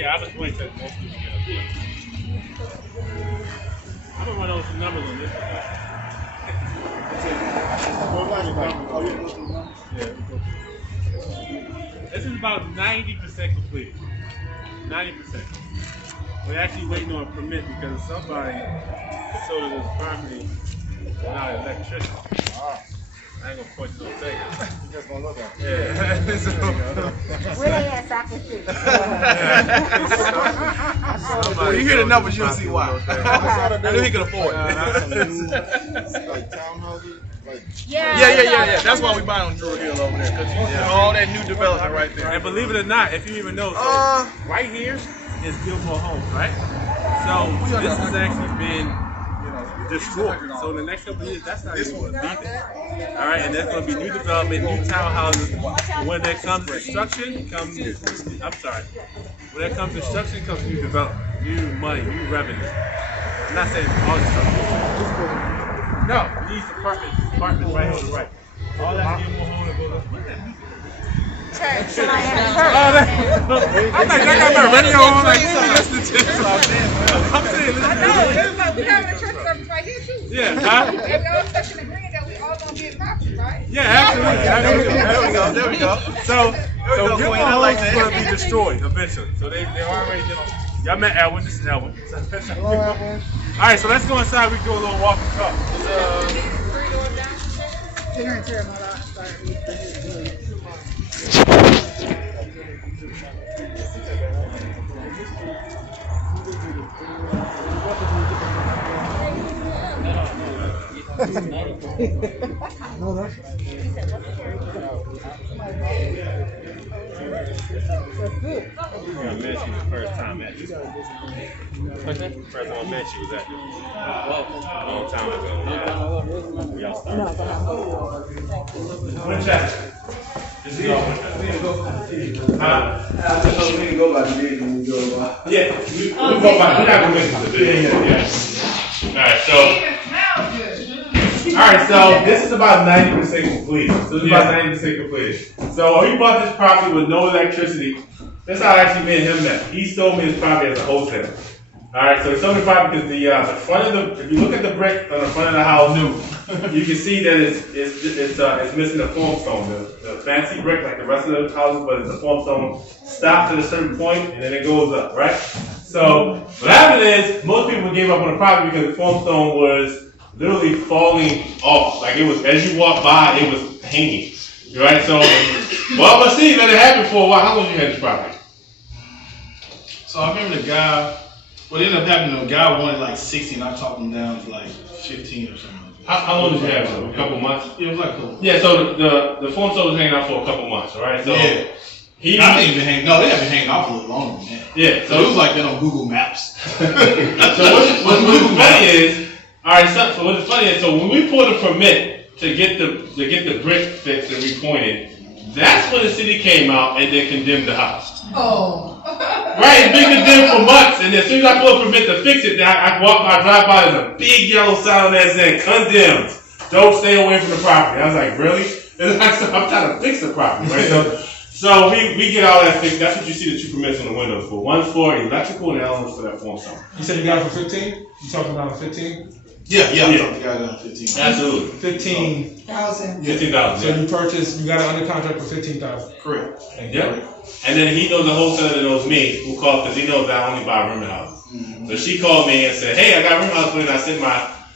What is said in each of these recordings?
Yeah, I just wait till most people get up here. I'm gonna run over some numbers on this one. This is about 90% completed. 90%. We're actually waiting on a permit because somebody sold this property without electricity. I ain't gonna point to no thing. You just gonna look at it. Yeah. Where they at, so I can see. When you hear the numbers, you'll see why. I knew he could afford it. Like townhouses? Like, Yeah. That's why we buy on Drew Hill over there, because all that new development right there. And believe it or not, if you even know, so right here is Gilmore Homes, right? So this has actually been destroyed. So in the next couple of years, that's not even going to be there. All right, and there's going to be new development, new townhouses. When there comes construction, comes when there comes construction, comes new development, new money, new revenue. I'm not saying all this stuff. No, these apartments right here on the right. All that Gilmore Homes goes up. Look at that. Church. Church. I'm like, I got my radio on, like, listen to this. I'm saying, listen to this. We having a church service right here too. Yeah, huh? And we all touching the green that we all gonna be in boxes, right? Yeah, absolutely. There we go. So Gilmore I like Homes is that. going to be destroyed eventually. So they already, y'all met Elwin. This is Elwin. All right, so let's go inside. We can do a little walk and talk. Dinner and cereal, sorry. I met you the first time at this. First time I met you was at this. A long time ago. Y'all started. What chat? This is all we go by the days when we go by. Yeah, we go by. We're not going to listen to this. All right, so this is about 90% completed. So this is about 90% completed. So we bought this property with no electricity. That's how actually me and him met. He sold me his property as a wholesaler. All right, so he sold me property because the front of the, if you look at the brick on the front of the house, you can see that it's missing the form stone. The fancy brick like the rest of the houses, but the form stone stops at a certain point and then it goes up, right? So what happened is most people gave up on the property because the form stone was literally falling off. Like it was, as you walk by, it was hanging. Right? So, well, let's see, let it happen for a while. How long you had this property? So I remember the guy, what ended up happening, the guy wanted like 60 and I talked him down to like 15 or something. How long did you have it? A couple months? Yeah, it was like cool. Yeah, so the form stone was hanging out for a couple months, right? So yeah. I think they hang. No, they have been hanging out for a little longer than that. Yeah. So it was like that on Google Maps. So what's funny is, all right. So what's funny is, so when we pulled a permit to get the brick fixed and repointed, that's when the city came out and they condemned the house. Oh. Right, it's been condemned for months, and as soon as I pull a permit to fix it, then I drive by, there's a big yellow sign that said condemned. Don't stay away from the property. I was like, really? And I'm trying to fix the property, right? So we get all that fixed. That's what you see the two permits on the windows for. One's for electrical and the other one's for that form stone. You said you got it for 15? You talking about 15? Yeah. I talked to the guy down 15. Absolutely. 15,000. 15,000. So you purchased, you got it under contract for 15,000. Correct. Yep. And then he knows a wholesaler that knows me who called because he knows that I only buy room houses. Mm-hmm. So she called me and said, "Hey, I got room house for you." And I sent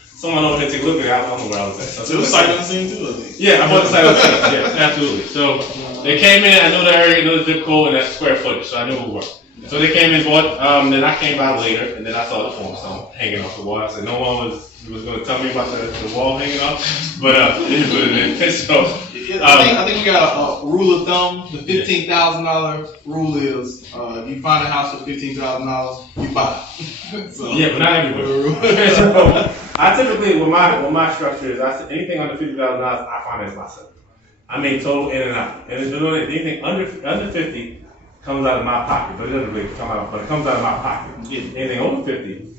someone over here to take a look at it. I don't know where I was at. So it was sight unseen too, I think. Yeah, I bought the sight unseen. Yes, absolutely. So they came in. I know the area, know the zip code, and that square footage. So I knew who it was. So they came in, bought. Then I came by later, and then I saw the form stone hanging off the wall. I said, no one was going to tell me about the wall hanging off, but it is what it is. So I think we got a rule of thumb. The $15,000 rule is if you find a house for $15,000, you buy it. So, yeah, but not everywhere. So I typically, what my structure is, I say anything under $50,000, I finance myself. I make total in and out, and anything under 50 comes out of my pocket, but it doesn't really come out. But it comes out of my pocket. Anything over 50.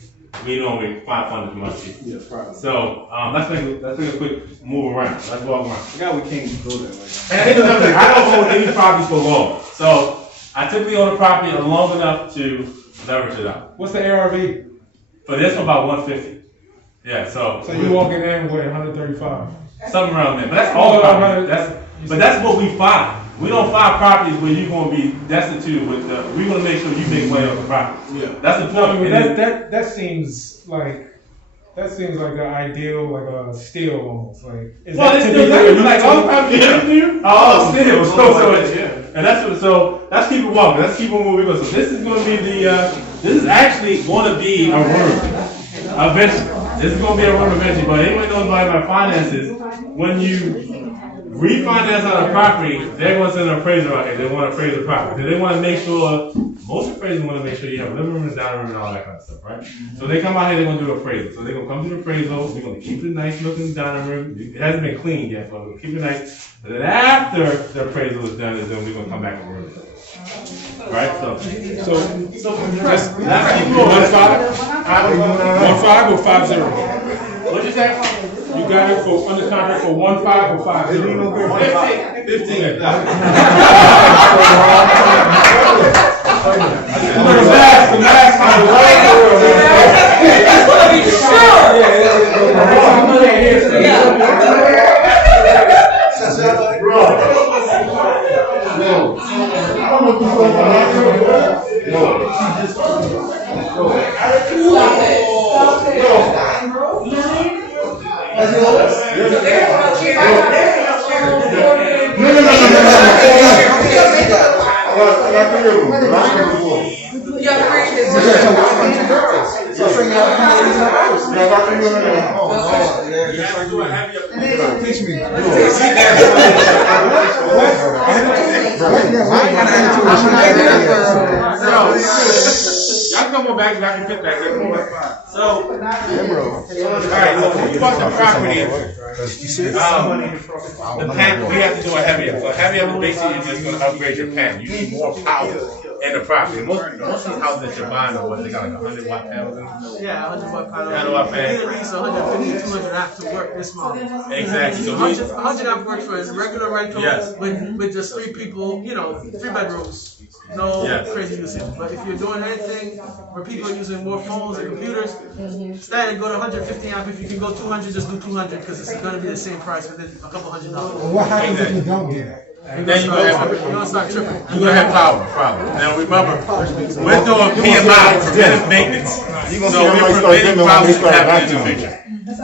We normally find funding from other people. Yeah, probably. So let's make a quick move around. Let's walk around. I forgot we can't go that way. And here's another thing. I don't own any properties for long. So I typically own a property long enough to leverage it out. What's the ARV? For this one, about 150. Yeah, So you walking in with 135. something around there. But that's all property. That's what we find. We don't find properties where you're gonna be destitute with the. We want to make sure you make money off the property. Yeah. That's the No, I point. mean, And that seems like an ideal, like a steal almost. Like, is well, that it's to still be there. like, Like all the properties you to you. Oh, still. Yeah. And that's what. So let's keep it walking. Let's keep on moving. So this is going to be the. This is actually going to be a room. Eventually, this is going to be a room eventually. But anybody knows about my finances, when you refinance on a property, they're going to send an appraiser out here. They want to appraise the property. They want to make sure. Most appraisers want to make sure you have a living room and dining room and all that kind of stuff, right? So they come out here. They're going to do an appraisal. So they're going to come to the appraisal. We're going to keep it nice looking dining room. It hasn't been cleaned yet, but we'll keep it nice. And then after the appraisal is done, is then we're going to come back and run it. Right? So just let's keep moving. 1.5 or 5.0? What'd you say? You got it for under contract for 1.5 or 5.0? 15. The last Y'all come on back, I can fit back there. So, alright, so when you bought the property, the patent, we have to do a heavy up. So heavy up is basically just going to upgrade your patent. You need more power in the property. Most of these houses that you're buying are what, they got like 100 watt panels in them? Yeah, 100 watt panel. 100 watt panel. At least 150, 200 amp to work this model. Exactly. So 100 amp works for a regular rental Yes. with just 3 people, 3 bedrooms. No crazy usage. But if you're doing anything where people are using more phones and computers, instead go to 150 amp. If you can go 200, just do 200 because it's going to be the same price within a couple $100. What happens if you don't get it? then you're gonna start tripping. You're gonna have power problem. Now remember, we're doing PMI, preventive maintenance. So we're preventing problems from happening in the future.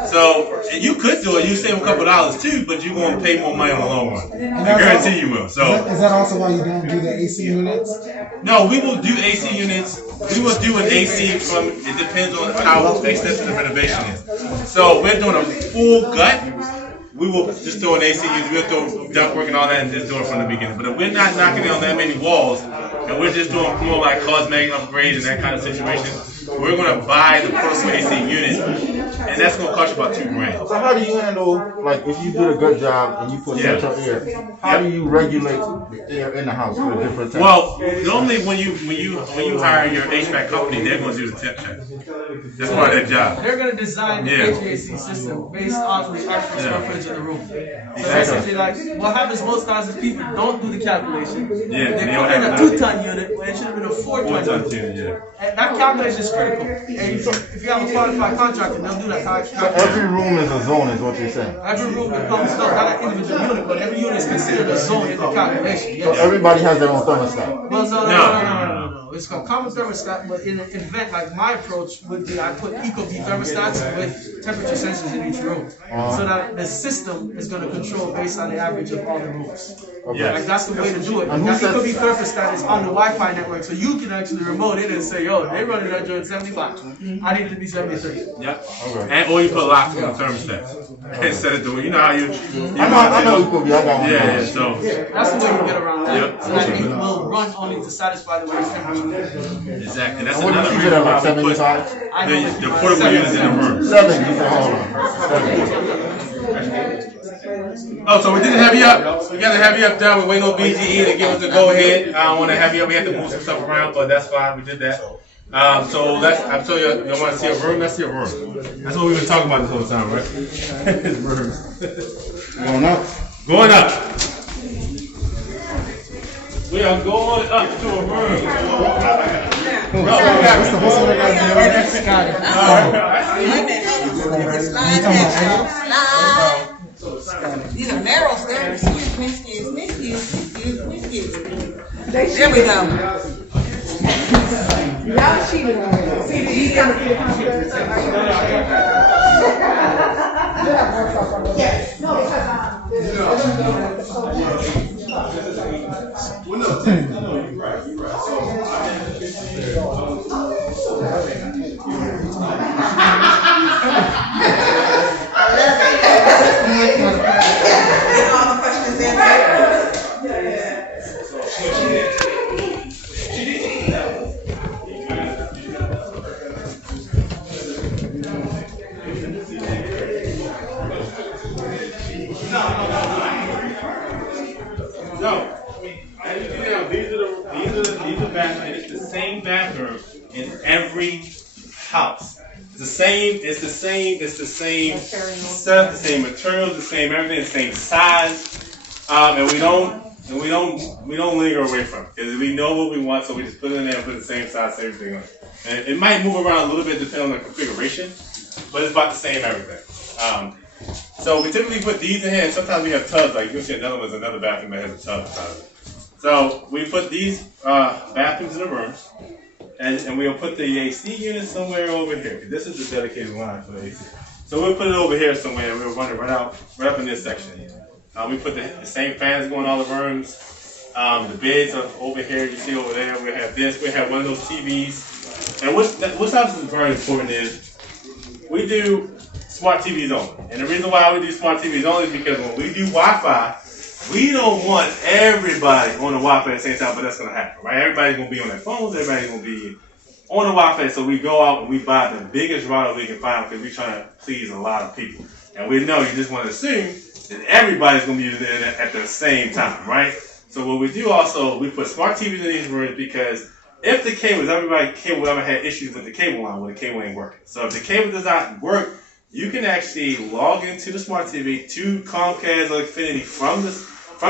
So you could do it. You save a couple dollars too, but you're gonna pay more money in the long run. I guarantee you will. So Is that also why you don't do the AC units? no, we will do AC units. We will do an AC from. It depends on how extensive the renovation is. So we're doing a full gut. We will just throw an AC unit, we'll throw ductwork and all that and just do it from the beginning. But if we're not knocking down that many walls, and we're just doing more like cosmetic upgrades and that kind of situation, we're going to buy the portable AC unit, and that's going to cost you about $2,000. So how do you handle, like, if you did a good job and you put central air, how do you regulate the air in the house for the different temps? Well, normally when you hire your HVAC company, they're going to do the temp check. That's part of their job. They're going to design the HVAC system based off of the actual square footage of the room. So basically, like, what happens most times is people don't do the calculation. They put in a 2-ton unit when it should have been a 4-ton unit. And that calculation is critical. And if you have a qualified contractor, they'll do that calculation. So every room is a zone, is what you're saying. Every room becomes not an individual unit, but every unit is considered a zone in the calculation. Yes. So everybody has their own thermostat. Well, no. It's called common thermostat, but in an event like my approach would be I put Ecobee thermostats with temperature sensors in each room, so that the system is going to control based on the average of all the rooms. Yes. Like that's the way to do it. And That who Ecobee thermostat is on the Wi-Fi network, so you can actually remote in and say, "Yo, they running that joint 75. I need it to be 73." Yep. And or you put locks on the thermostats instead of doing. You know how you. I know Ecobee, I got one. Yeah. So That's the way you get around that. Yep. So that it will run only to satisfy the right temperature. exactly. That's And what do another you keep reason it at, why like we put 75? I know the portable units in the room. 7, you said, hold on. Oh, so we didn't have you up. We got to have you up done. We're waiting on BGE to give us the go ahead. I don't want to have you up. We have to move some stuff around, but that's fine. We did that. So I'm telling you, you want to see a room? Let's see a room. That's what we've been talking about this whole time, right? Rooms. Going up. Going up. We are going up to a room. What's the whole other guy's name? These are narrow stairs. Excuse me. There we go. Y'all cheated on me. See, you gotta see the confidence. Yes. No, all the questions No. As you can tell, these are bathrooms. It's the same bathroom in every house. It's the same stuff, the same materials, the same everything, the same size. And we don't linger away from it. Because we know what we want, so we just put it in there and put the same size, same thing on it. And it might move around a little bit depending on the configuration, but it's about the same everything. So we typically put these in here, and sometimes we have tubs, like you'll see another bathroom that has a tub inside of it. So we put these bathrooms in the rooms, and we'll put the AC unit somewhere over here. This is the dedicated line for the AC. So we'll put it over here somewhere, and we'll run it right up in this section. We put the same fans going in all the rooms. The beds are over here, you see over there. We have this, we have one of those TVs. And what's else is very important is we do smart TVs only. And the reason why we do smart TVs only is because when we do Wi-Fi, we don't want everybody on the Wi-Fi at the same time, but that's going to happen, right? Everybody's going to be on their phones, everybody's going to be on the Wi-Fi, so we go out and we buy the biggest router we can find because we're trying to please a lot of people. And we know you just want to assume that everybody's going to be using it at the same time, right? So what we do also, we put smart TVs in these rooms because if the cables, cable ever had issues with the cable line where the cable ain't working. So if the cable does not work, you can actually log into the smart TV to Comcast or Xfinity from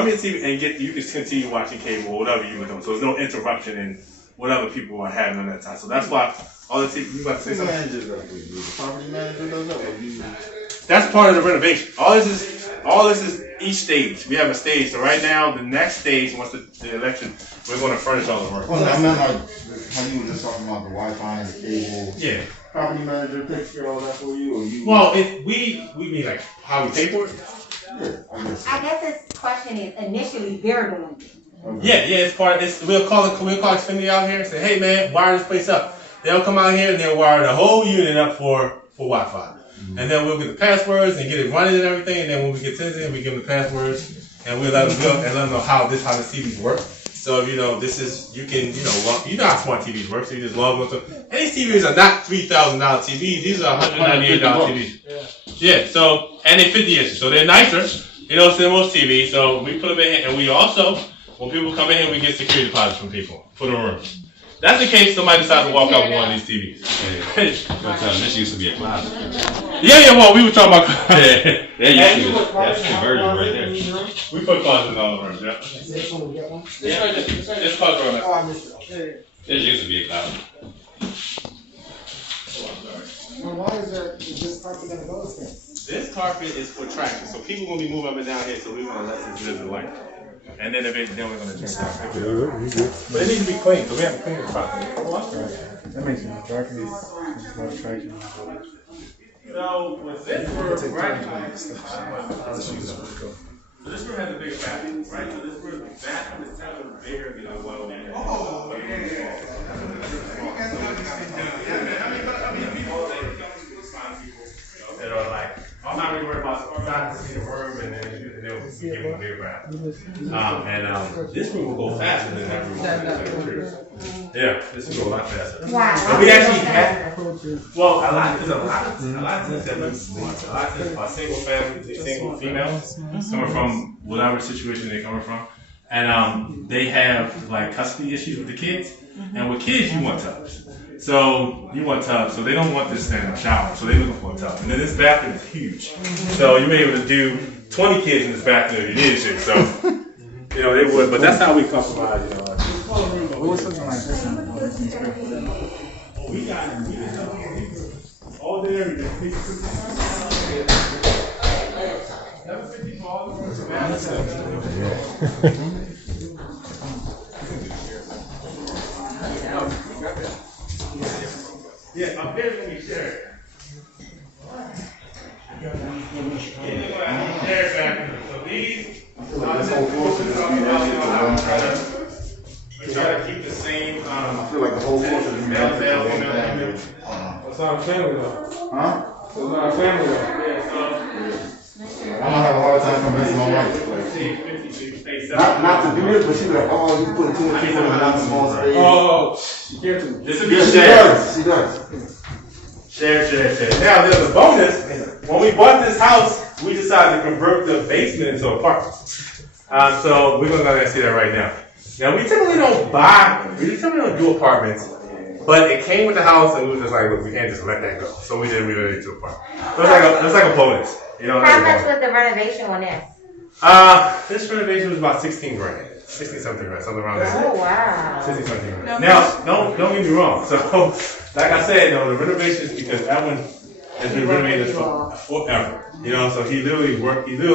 your TV and you can continue watching cable or whatever you want. So there's no interruption in whatever people are having on that time. So that's why all the TV, you about to say something? The property manager does that, or you? That's part of the renovation. All this is each stage. We have a stage. So right now, the next stage, once the election, we're going to furnish all the work. Well, I meant like how you were just talking about the Wi-Fi and the cable. Yeah. Property manager takes care of all that for you, or you? Well, we mean like how we pay for it. Yeah, I guess this question is initially they're doing it. Okay. Yeah, it's part. We'll call Xfinity out here and say, hey man, wire this place up. They'll come out here and they'll wire the whole unit up for Wi-Fi. Mm-hmm. And then we'll get the passwords and get it running and everything. And then when we get to it, we give them the passwords and we'll let them know how the TVs work. So you know you know how smart TVs work. So you just log on to. And these TVs are not $3,000 TVs. These are $198 TVs. Yeah. So and they're 50 inches, so they're nicer. You know, than most TVs. So we put them in here, and we also, when people come in here, we get security deposits from people for the rooms. That's in case somebody decides to walk out with one of these TVs. This used to be a closet. Yeah, well, we were talking about That used to be, that's conversion right there. we put closets in all the rooms, yeah. Yeah, it's closet on that. This used to be a closet. Well, why is this carpet gonna go this thing? This carpet is for traction, so people gonna be moving up and down here, so we wanna let this live the life. And then eventually we're gonna turn it down. But it needs to be clean, so we have to clean this properly. That makes sense. Darkness, attraction. So with this room, right? So this room has a bigger bathroom, right? So this room, the bathroom is kind of bigger than the one over there. Oh, yeah. That are like, I'm not really worried about trying to see the room and then we give them a bigger bathroom. This room will go faster than that room. Yeah, this will go a lot faster. Wow. But we actually have, well, a lot of things that look are single family, single females coming from whatever situation they're coming from. And they have like custody issues with the kids. And with kids, you want tubs. So you want tubs. So they don't want this stand-up shower. So they're looking for a tub. And then this bathroom is huge. So you may be able to do 20 kids in this bathroom if you needed to. So you know, they would, but that's how we compromise, you know. What was something like this? We got all day, everything. Yeah, up here when we share it. Share back. So these, we try to keep the same. I feel like the whole force is male, female. That's our family though. Huh? That's our family though. Yeah, so. I'm gonna have a hard time convincing my wife. Not to do this, but she be like, oh, you put two people in one small space. Oh, you can't do This would Yeah, be she shared. does. She does. Share. Now there's a bonus. When we bought this house, we decided to convert the basement into apartments. So we're gonna go ahead and see that right now. Now we typically don't do apartments, but it came with the house and we were just like, look, we can't just let that go. So we did relate it to apartments. So it's like a bonus. You know, How much was the renovation on this? this renovation was about 16 grand. 60 something grand, something around there. Oh, wow. 60 something grand. Now, don't get me wrong. So, like I said, the renovations, because that one has been renovated forever. You know, so he literally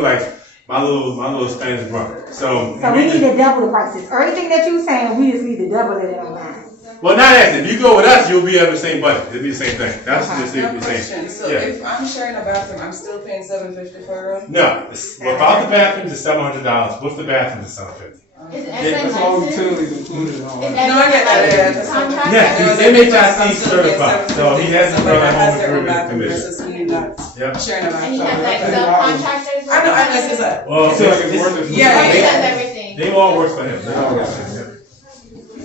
like my little Spanish brother. So So we need to double the prices. Everything that you saying, we just need to double it online. well, not actually. If you go with us, you'll be at the same budget. It'll be the same thing. That's just the same. Question. So Yeah. if I'm sharing a bathroom, I'm still paying $750 for a room? No, without the bathrooms, it's $700. With the bathrooms, it's $750. That's all utilities included and all that. No, I get that. Yeah, Yeah, he's MHIC certified, so he has to run a home improvement commission. Versus me not Yep. sharing a bathroom. And he has like subcontractors. I know, it's that. Well, I feel like it's worth it. Yeah, He yeah. does everything. They all work for him. They all work for him.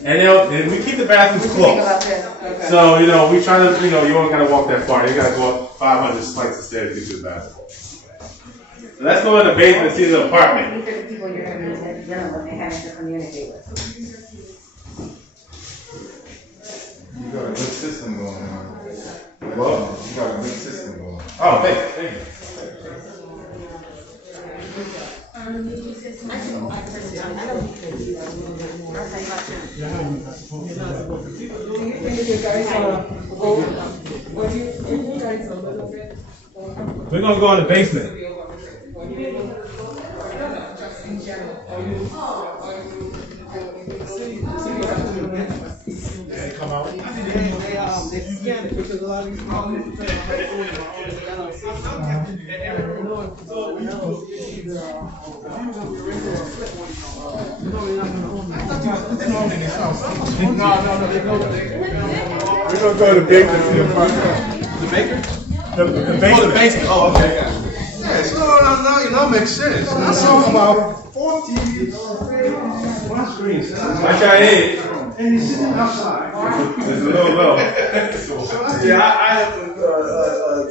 And and we keep the bathrooms closed. Okay. So, we try to, you don't gotta walk that far. You gotta go up 500 flights of stairs to get to the bathroom. So let's go in the basement and see the apartment. These are the people you're going to be dealing with and having to communicate with. You got a good system going on. Well, You got a good system going on. oh, thank you. We're gonna go in the basement. We're gonna go to the basement. The baker? The basement. Oh, okay. Yeah, so no, makes sense. I saw about 4 TVs, one screen. I try to hit it. And he's sitting outside. It's a little low. Yeah, I have to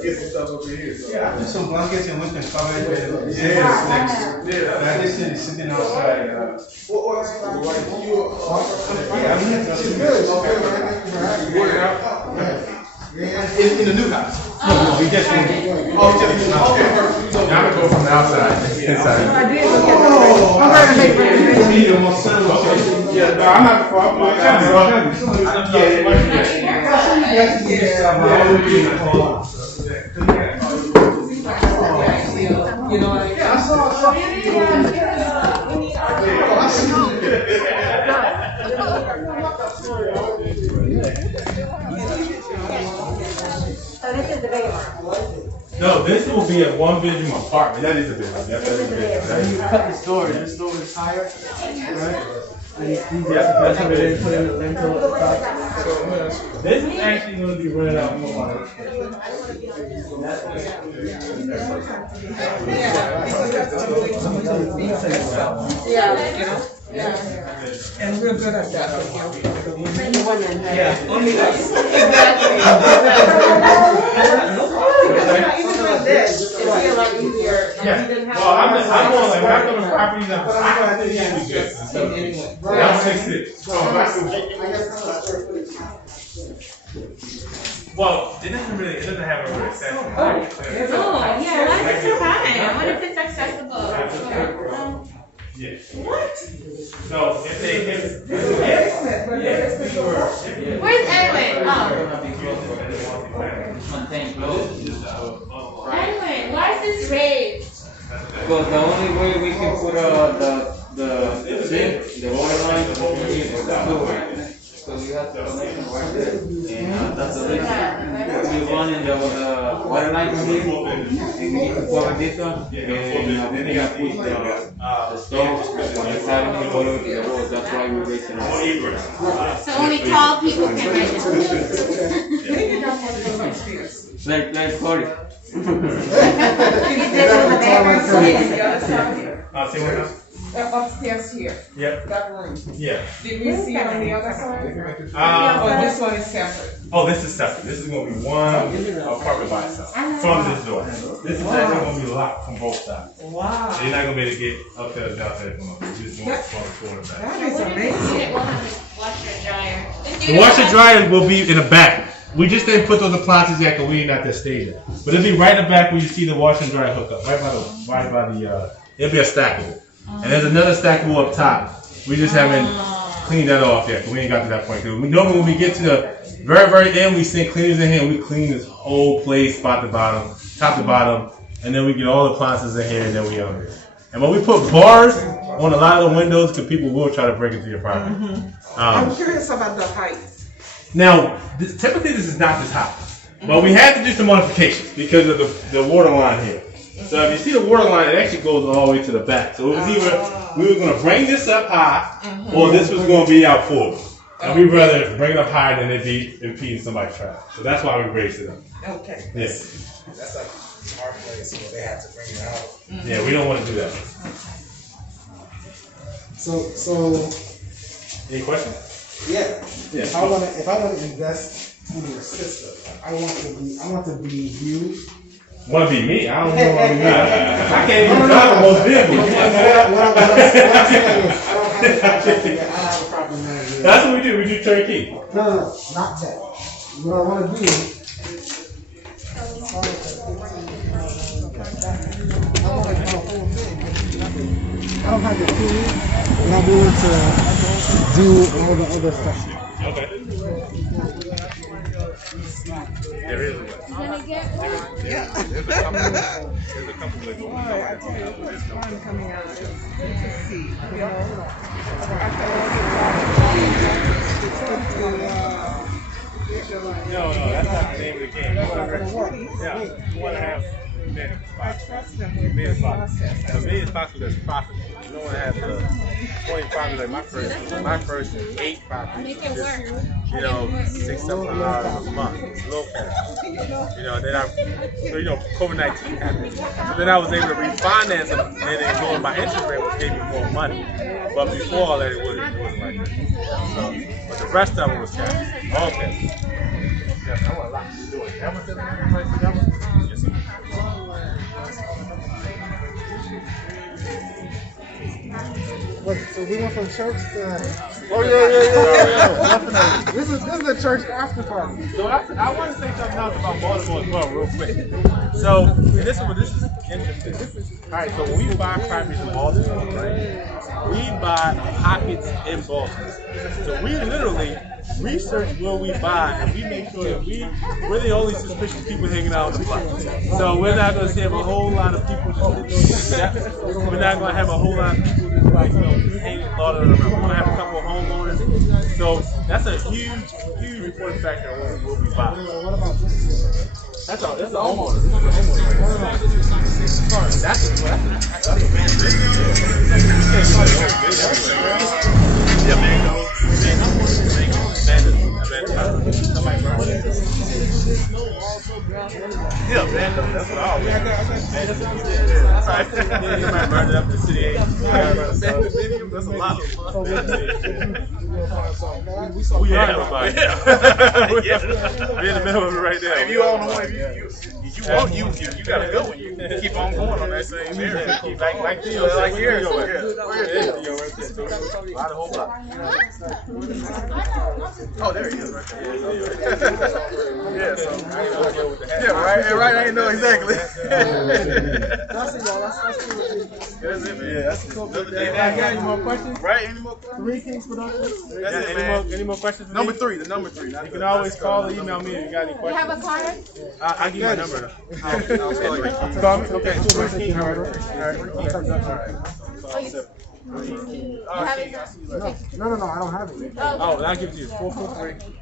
get some stuff over here. So. Yeah, I put some blankets and we can cover it. Yeah. I just sitting outside. Yeah, I mean, it's good. In the new house. No, we just moved. Oh, just okay, perfect. Now I'm gonna go from the outside to the inside. Yeah, no, I'm not far. I'm like, You know what I mean? Yeah, I saw something. So this is the bigger one. No, this will be a one-bedroom apartment. That is a big one. That's a big When you one. cut this door is higher, right? That's how they put in the lintel at the top. This is actually going to be rented out more. And we're good at that. Yeah, only that. Yeah. Well, I'm going like not going to properties. I'm think it'll be good. That's 6'6". Well, it doesn't have a real accessory. Oh, yeah, why is it so high? What if it's accessible? Yes. What? So if they, Where's Edwin? Oh. Edwin, why is this red? Because the only way we can put the water line is the sewer. So we have to connect it right there. And that's the reason. We run in the water line from here, and we need to cover this one, and we can put the stove on the side of the water to the road. That's why we're raising it. So only tall people can rent it. Maybe you don't want to go upstairs. Like Corey. say what now? Upstairs here. Yep. That room. Yeah. Did we see it on the other side? Or this one is separate? Oh, this is separate. This is gonna be one apartment by itself from this door. This is actually gonna be locked from both sides. Wow. So you're not gonna be able to get upstairs, downstairs, from up. You're just gonna from the floor to back. That is amazing. We'll have a washer and dryer. The washer dryer will be in the back. We just didn't put those appliances yet because we ain't at that stage yet. But it'll be right in the back where you see the washer and dryer hookup, right by the it'll be a stackable. And there's another stackable up top. We just haven't cleaned that off yet. We ain't got to that point. We normally when we get to the very, very end, we send cleaners in here and we clean this whole place, top to bottom, and then we get all the appliances in here and then we and when we put bars on a lot of the windows, because people will try to break into your property. I'm curious about the height. Now, typically this is not this high, but we had to do some modifications because of the water line here. So if you see the water line, it actually goes all the way to the back. So it was either we were going to bring this up high, or this was going to be out forward. And we'd rather bring it up higher than it be impeding somebody's traffic. So that's why we raised it up. Okay. Yes. That's like our place where they have to bring it out. Yeah, we don't want to do that. So Any questions? yeah. Yeah. If I want to invest in your system, I want to be you. Want to be me? I don't know what to be me. I can't even drive a most vehicle. What I'm saying is, I don't have a property manager. That's what we do. We do turnkey. No, not that. What I want to do. I don't have the tools, but I'm willing to do all the other stuff. Okay. There is a way. Gonna get one? There's a couple ways. Coming out. To see. No, that's not the name of the game. You want to have million spots. Million spots. A million spots was profitable. You don't want to have 20 properties like my first 8 properties. Make it work. You know, $600-700 a month. It's low cash. You know, then COVID-19 happened. So then I was able to refinance them and then lower my interest rate, which gave me more money. But before all that, it wasn't like that. So, but the rest of it was cash. All cash. Yes, I want to lock the door. That was the price of that one? Yes, sir. What, so we went from church to... Oh, yeah. This is a church after party. So I want to say something else about Baltimore as well, real quick. So, and this is interesting. All right, so when we buy properties in Baltimore, right, we buy pockets in Baltimore. So we literally research where we buy, and we make sure that we're the only suspicious people hanging out on the block. So we're not going to have a whole lot of people just we're not going to have a whole lot of people just like, just hanging loitering around. We're going to have a couple of homeowners. So that's a huge important factor on what we buy. That's a homeowner. That's a man. Yeah, mango. Yeah, man, that's what I always You might burn it up to City 8. That's a lot of fun. We are everybody. We're in the middle of it right now. If you own a home, you You want you got a good one. You keep on going on that same area. Keep like Theo said, like here. Yeah. Oh, there he is right there. Yeah, so yeah, right. I didn't know exactly. That's it, y'all. That's That's it, man. Yeah, that's cool. Any more questions? Right? Any more questions? 3 Kings Productions. That's it, man. Any more questions? The number three. You can always call or email me if you got any You questions. have a card? I'll give you my number though. Call me? Okay. No, No, I don't have it. Oh, I'll give it to you. 443.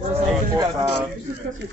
845.